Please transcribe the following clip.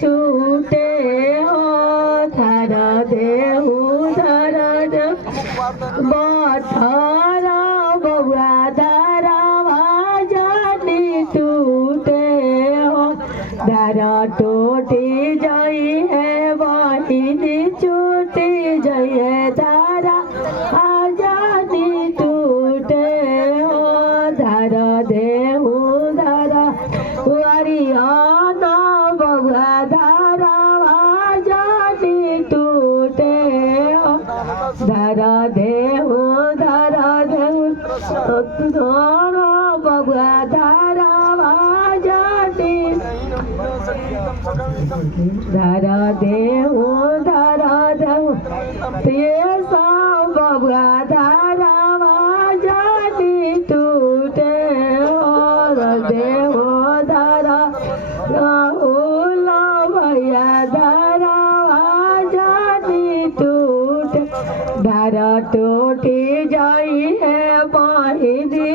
छूटे हो धरा देहु धरा दे बथरा बउआ धरा जानी टूटे हो धरा टूटी जाई है बहिनी छूटी जाई है धरा जानी टूटे हो धरा देहु धरा हरियाणा बउआ धरा जानी टूटे हो धरा देहु धरा देहु बउआ धरा जानी धरा देहु धरा देहु बउआ धरा जानी टूटे हो देहु धरा राहुल भैया धरा जानी टूटे धरा टूटी जाई है बहिनी